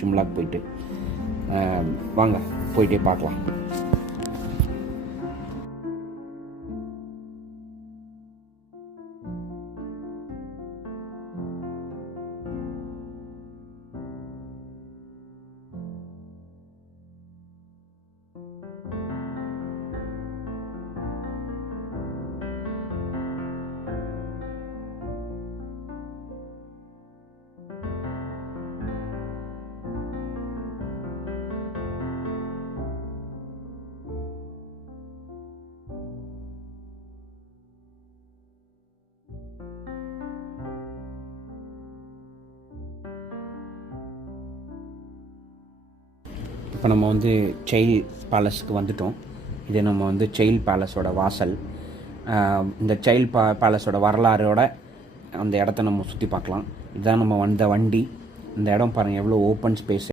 சிம்லாக்கு போயிட்டு. வாங்க போயிட்டே பார்க்கலாம். இப்போ நம்ம வந்து செயில் பேலஸ்க்கு வந்துட்டோம். இது நம்ம வந்து செயில் பேலஸோட வாசல். இந்த செயில் பேலஸோட வரலாறோட அந்த இடத்த நம்ம சுற்றி பார்க்கலாம். இதுதான் நம்ம வந்த வண்டி. இந்த இடம் பாருங்கள், எவ்வளோ ஓப்பன் ஸ்பேஸ்.